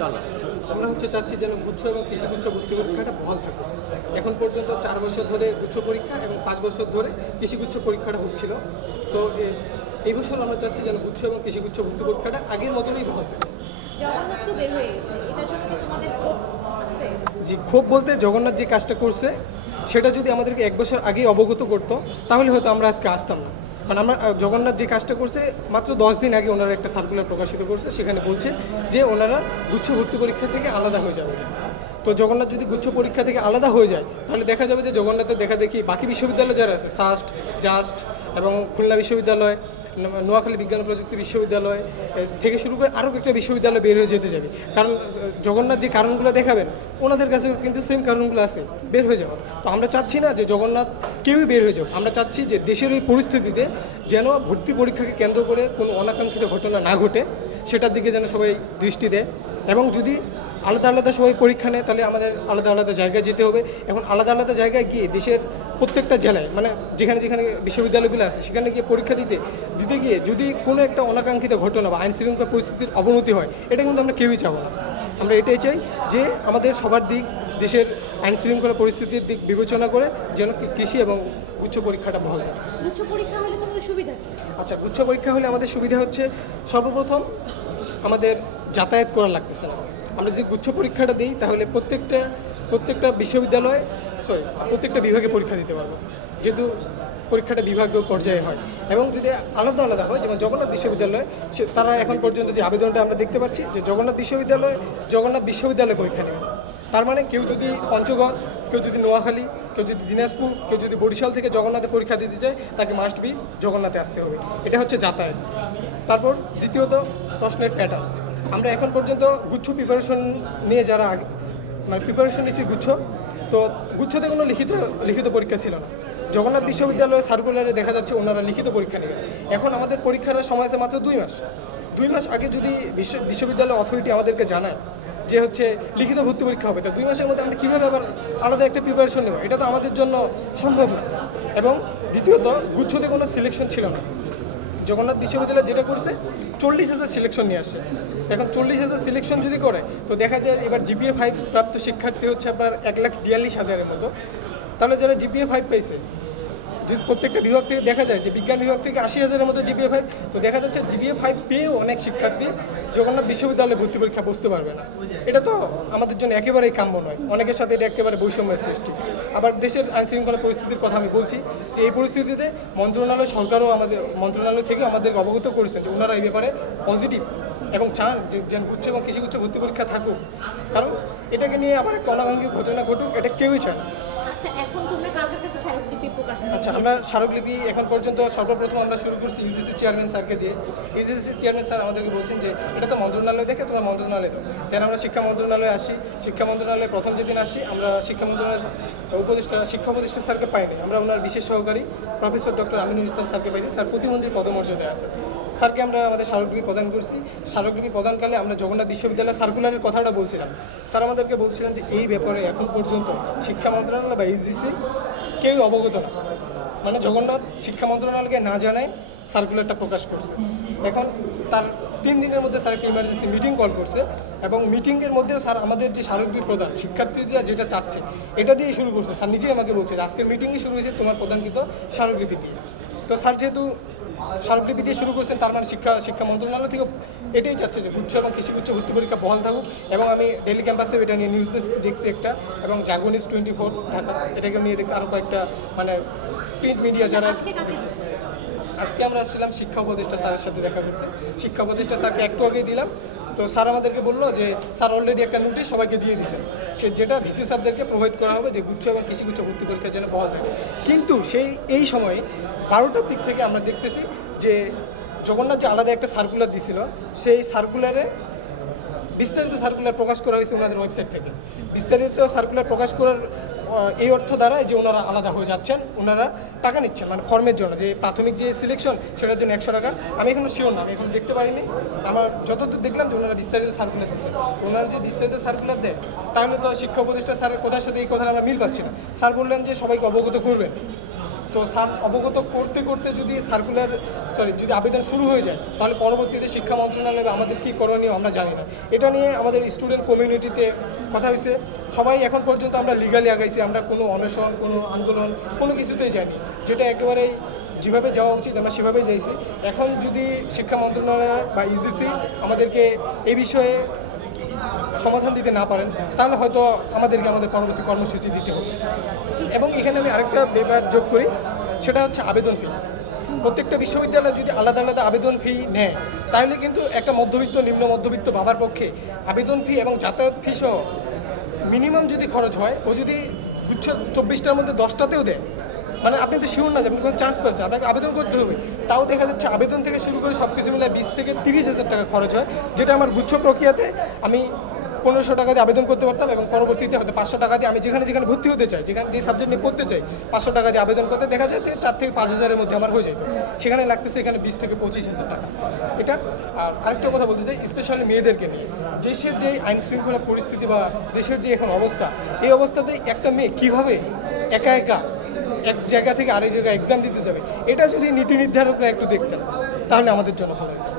ইনশাআল্লাহ। আমরা চাচ্ছি যেন গুচ্ছ এবং কৃষিগুচ্ছ ভর্তি পরীক্ষাটা বহাল থাকে। এখন পর্যন্ত 4 বছর ধরে গুচ্ছ পরীক্ষা এবং 5 বছর ধরে কৃষিগুচ্ছ পরীক্ষাটা হচ্ছিল। তো এই বছর আমরা চাচ্ছি যেন গুচ্ছ এবং কৃষিগুচ্ছ ভর্তি পরীক্ষাটা আগের মতনই বহাল থাকে। জগন্নাথ তো বের হয়ে গেছে, এটার জন্য কি তোমাদের ক্ষোভ আছে? জি, ক্ষোভ বলতে জগন্নাথ যে কাজটা করছে সেটা যদি আমাদেরকে 1 বছর আগেই অবগত করতো তাহলে হয়তো আমরা আজকে আসতাম না। কারণ আমরা জগন্নাথ যে কাজটা করছে মাত্র 10 দিন আগে ওনারা একটা সার্কুলার প্রকাশিত করছে, সেখানে বলছে যে ওনারা গুচ্ছ ভর্তি পরীক্ষা থেকে আলাদা হয়ে যাবে। তো জগন্নাথ যদি গুচ্ছ পরীক্ষা থেকে আলাদা হয়ে যায় তাহলে দেখা যাবে যে জগন্নাথের দেখা দেখি বাকি বিশ্ববিদ্যালয় যারা আছে সাস্ট, জাস্ট এবং খুলনা বিশ্ববিদ্যালয়, নোয়াখালী বিজ্ঞান প্রযুক্তি বিশ্ববিদ্যালয় থেকে শুরু করে আরও একটা বিশ্ববিদ্যালয় বের হয়ে যেতে যাবে। কারণ জগন্নাথ যে কারণগুলো দেখাবেন ওনাদের কাছে কিন্তু সেম কারণগুলো আছে বের হয়ে যাওয়ার। তো আমরা চাচ্ছি না যে জগন্নাথ কেউই বের হয়ে যাক। আমরা চাচ্ছি যে দেশের এই পরিস্থিতিতে যেন ভর্তি পরীক্ষাকে কেন্দ্র করে কোনো অনাকাঙ্ক্ষিত ঘটনা না ঘটে, সেটার দিকে যেন সবাই দৃষ্টি দেয়। এবং যদি আলাদা আলাদা সবাই পরীক্ষা নেয় তাহলে আমাদের আলাদা আলাদা জায়গায় যেতে হবে। এখন আলাদা আলাদা জায়গায় গিয়ে দেশের প্রত্যেকটা জেলায় মানে যেখানে যেখানে বিশ্ববিদ্যালয়গুলো আছে সেখানে গিয়ে পরীক্ষা দিতে গিয়ে যদি কোনো একটা অনাকাঙ্ক্ষিত ঘটনা বা আইনশৃঙ্খলা পরিস্থিতির অবনতি হয়, এটা কিন্তু আমরা কেউই চাবো না। আমরা এটাই চাই যে আমাদের সবার দিক, দেশের আইনশৃঙ্খলা পরিস্থিতির দিক বিবেচনা করে যেন কৃষি এবং উচ্চ পরীক্ষাটা বহাল থাকে। গুচ্ছ পরীক্ষা হলে তোমাদের সুবিধা কি? আচ্ছা, গুচ্ছ পরীক্ষা হলে আমাদের সুবিধা হচ্ছে সর্বপ্রথম আমাদের যাতায়াত করা লাগতেছে না। আমরা যদি গুচ্ছ পরীক্ষাটা দিই তাহলে প্রত্যেকটা বিশ্ববিদ্যালয় প্রত্যেকটা বিভাগে পরীক্ষা দিতে পারবো, যেহেতু পরীক্ষাটা বিভাগীয় পর্যায়ে হয়। এবং যদি আলাদা আলাদা হয়, যেমন জগন্নাথ বিশ্ববিদ্যালয় তারা এখন পর্যন্ত যে আবেদনটা আমরা দেখতে পাচ্ছি যে জগন্নাথ বিশ্ববিদ্যালয় পরীক্ষা নেবে। তার মানে কেউ যদি পঞ্চগড়, কেউ যদি নোয়াখালী, কেউ যদি দিনাজপুর, কেউ যদি বরিশাল থেকে জগন্নাথে পরীক্ষা দিতে চায় তাকে মাস্ট বি জগন্নাথে আসতে হবে। এটা হচ্ছে যাতায়াত। তারপর দ্বিতীয়ত প্রশ্নের প্যাটার্ন। আমরা এখন পর্যন্ত গুচ্ছ প্রিপারেশন নিয়ে যারা মানে প্রিপারেশন নিয়েছি গুচ্ছ, তো গুচ্ছতে কোনো লিখিত পরীক্ষা ছিল না। জগন্নাথ বিশ্ববিদ্যালয়ের সার্কুলারে দেখা যাচ্ছে ওনারা লিখিত পরীক্ষা নেবে। এখন আমাদের পরীক্ষার সময় আছে মাত্র 2 মাস। 2 মাস আগে যদি বিশ্ববিদ্যালয় অথরিটি আমাদেরকে জানায় যে লিখিত ভর্তি পরীক্ষা হবে, তো 2 মাসের মধ্যে আমরা কীভাবে আবার আলাদা একটা প্রিপারেশন নেব? এটা তো আমাদের জন্য সম্ভব না। এবং দ্বিতীয়ত গুচ্ছতে কোনো সিলেকশন ছিল না। জগন্নাথ বিশ্ববিদ্যালয় যেটা করছে 40,000 সিলেকশন নিয়ে আসছে। এখন 40,000 সিলেকশন যদি করে তো দেখা যায় এবার জিপিএ 5 প্রাপ্ত শিক্ষার্থী হচ্ছে আপনার 1,42,000-এর মতো। তাহলে যারা জিপিএ 5 পেয়েছে, যদি প্রত্যেকটা বিভাগ থেকে দেখা যায় যে বিজ্ঞান বিভাগ থেকে 80,000-এর মতো জিপিএ 5, তো দেখা যাচ্ছে জিপিএ 5 পেয়েও অনেক শিক্ষার্থী জগন্নাথ বিশ্ববিদ্যালয়ে ভর্তি পরীক্ষা বসতে পারবে না। এটা তো আমাদের জন্য একেবারেই কাম্য নয়। অনেকের সাথে এটা একেবারে বৈষম্যের সৃষ্টি। আবার দেশের আইনশৃঙ্খলা পরিস্থিতির কথা আমি বলছি যে এই পরিস্থিতিতে মন্ত্রণালয় থেকে আমাদের অবগত করেছেন যে ওনারা এই ব্যাপারে পজিটিভ এবং চান যে যেন গুচ্ছ এবং কৃষিগুচ্ছ ভর্তি পরীক্ষা থাকুক। কারণ এটাকে নিয়ে আবার একটা অনাকাঙ্ক্ষিত ঘটনা ঘটুক, এটা কেউই চায় না। আচ্ছা, এখন তোমরা কার কাছে স্মারকলিপি প্রকাশ করবে? আচ্ছা, আমরা স্মারকলিপি এখন পর্যন্ত সর্বপ্রথম আমরা শুরু করছি ইউজিসি চেয়ারম্যান স্যারকে দিয়ে। ইউজিসি চেয়ারম্যান স্যার আমাদেরকে বলছেন যে এটা তো মন্ত্রণালয় দেখে, তোমরা মন্ত্রণালয় দাও। দেন আমরা শিক্ষা মন্ত্রণালয়ে আসি। শিক্ষা মন্ত্রণালয়ে প্রথম যেদিন আসি আমরা শিক্ষা মন্ত্রণালয়ের শিক্ষা উপদেষ্টা স্যারকে পাইনি। আমরা ওনার বিশেষ সহকারী প্রফেসর ডক্টর আমিনুল ইসলাম স্যারকে পাইছি। স্যার প্রতিমন্ত্রীর পদমর্যাদায় আছে। স্যারকে আমরা আমাদের স্মারকলিপি প্রদান করছি। স্মারকলিপি প্রদানকালে আমরা জগন্নাথ বিশ্ববিদ্যালয় সার্কুলারের কথাটা বলছিলাম। স্যার আমাদেরকে বলছিলেন যে এই ব্যাপারে এখন পর্যন্ত শিক্ষা মন্ত্রণালয় বা ইউজিসি কেউ অবগত না। মানে জগন্নাথ শিক্ষা মন্ত্রণালয়কে না জানায় সার্কুলারটা প্রকাশ করছে। এখন তার 3 দিনের মধ্যে স্যার একটা ইমার্জেন্সি মিটিং কল করছে এবং মিটিংয়ের মধ্যেও স্যার আমাদের যে স্মারকলিপি প্রদান শিক্ষার্থীরা যেটা চাচ্ছে এটা দিয়ে শুরু করছে। স্যার নিজেই আমাকে বলছে আজকের মিটিংই শুরু হয়েছে তোমার প্রদানকৃত স্মারকলিপি দিয়ে। তো স্যার যেহেতু স্মারকলিপি দিয়ে শুরু করছেন তার মানে শিক্ষা মন্ত্রণালয় থেকে এটাই চাচ্ছে যে গুচ্ছ এবং কৃষিগুচ্ছ ভর্তি পরীক্ষা বহাল থাকুক। এবং আমি ডেলি ক্যাম্পাসে এটা নিয়ে নিউজ দেখছি একটা, এবং জাগো নিউজ 24 ঢাকা এটাকে নিয়ে দেখছি আরও কয়েকটা মানে প্রিন্ট মিডিয়া যারা। আজকে আমরা আসছিলাম শিক্ষা উপদেষ্টা স্যারের সাথে দেখা করতে। শিক্ষা উপদেষ্টা স্যারকে একটু আগেই দিলাম। তো স্যার আমাদেরকে বললো যে স্যার অলরেডি একটা নোটিশ সবাইকে দিয়ে দিয়েছেন, যেটা ভিসি স্যারদেরকে প্রোভাইড করা হবে যে গুচ্ছ এবং কৃষিগুচ্ছ ভর্তি পরীক্ষার জন্য বহাল থাকে। কিন্তু এই সময়ে 12টার দিক থেকে আমরা দেখতেছি যে জগন্নাথ যে আলাদা একটা সার্কুলার দিছিল, সেই সার্কুলারে বিস্তারিত সার্কুলার প্রকাশ করা হয়েছে ওনাদের ওয়েবসাইট থেকে। বিস্তারিত সার্কুলার প্রকাশ করার এই অর্থ দ্বারাই যে ওনারা আলাদা হয়ে যাচ্ছেন, ওনারা টাকা নিচ্ছেন মানে ফর্মের জন্য, যে প্রাথমিক যে সিলেকশন সেটার জন্য 100 টাকা। আমি এখনও শিওর না, আমি এখন দেখতে পারিনি। আমার যতদূর দেখলাম যে ওনারা বিস্তারিত সার্কুলার দিচ্ছেন। তো ওনারা যে বিস্তারিত সার্কুলার দেয় তাহলে তো শিক্ষা উপদেষ্টা স্যারের কথার সাথে এই কথাটা আমরা মিল পাচ্ছি না। স্যার বললেন যে সবাইকে অবগত করবেন। তো স্যার অবগত করতে করতে যদি যদি আবেদন শুরু হয়ে যায় তাহলে পরবর্তীতে শিক্ষা মন্ত্রণালয় বা আমাদের কী করণীয় আমরা জানি না। এটা নিয়ে আমাদের স্টুডেন্ট কমিউনিটিতে কথা হয়েছে, সবাই এখন পর্যন্ত আমরা লিগালি আগাইছি, আমরা কোনো অনশন, কোনো আন্দোলন, কোনো কিছুতেই যাইনি, যেটা একেবারেই যেভাবে যাওয়া উচিত আমরা সেভাবেই যাইছি। এখন যদি শিক্ষা মন্ত্রণালয় বা ইউজিসি আমাদেরকে এই বিষয়ে সমাধান দিতে না পারেন তাহলে হয়তো আমাদেরকে আমাদের পরবর্তী কর্মসূচি দিতে হবে। এবং এখানে আমি আরেকটা ব্যাপার যোগ করি, সেটা হচ্ছে আবেদন ফি। প্রত্যেকটা বিশ্ববিদ্যালয় যদি আলাদা আলাদা আবেদন ফি নেয় তাহলে কিন্তু একটা মধ্যবিত্ত নিম্ন মধ্যবিত্ত বাবার পক্ষে আবেদন ফি এবং যাতায়াত ফি সহ মিনিমাম যদি খরচ হয়, ও যদি গুচ্ছ 24টার মধ্যে 10টাতেও দেয়, মানে আপনি তো শিওর না যে আপনি কোনো চান্স পাচ্ছেন, আপনাকে আবেদন করতে হবে, তাও দেখা যাচ্ছে আবেদন থেকে শুরু করে সব কিছু মিলে 20 থেকে 30,000 টাকা খরচ হয়, যেটা আমার গুচ্ছ প্রক্রিয়াতে আমি 1500 টাকা দিয়ে আবেদন করতে পারতাম এবং পরবর্তীতে হয়তো 500 টাকা দিয়ে আমি যেখানে যেখানে ভর্তি হতে চাই, যেখানে যে সাবজেক্ট নিয়ে পড়তে চাই, 500 টাকা দিয়ে আবেদন করতে দেখা যায় 4 থেকে 5,000-এর মধ্যে আমার হয়ে যেত, সেখানে লাগতেছে এখানে 20 থেকে 25,000 টাকা। এটা আর আরেকটা কথা বলতে চাই, স্পেশালি মেয়েদেরকে নিয়ে দেশের যে আইন শৃঙ্খলা পরিস্থিতি বা দেশের যে এখন অবস্থা, এই অবস্থাতে একটা মেয়ে কীভাবে একা একা এক জায়গা থেকে আরেক জায়গায় এক্সাম দিতে যাবে, এটা যদি নীতি নির্ধারকরা একটু দেখতেন তাহলে আমাদের জন্য ভালো হতো।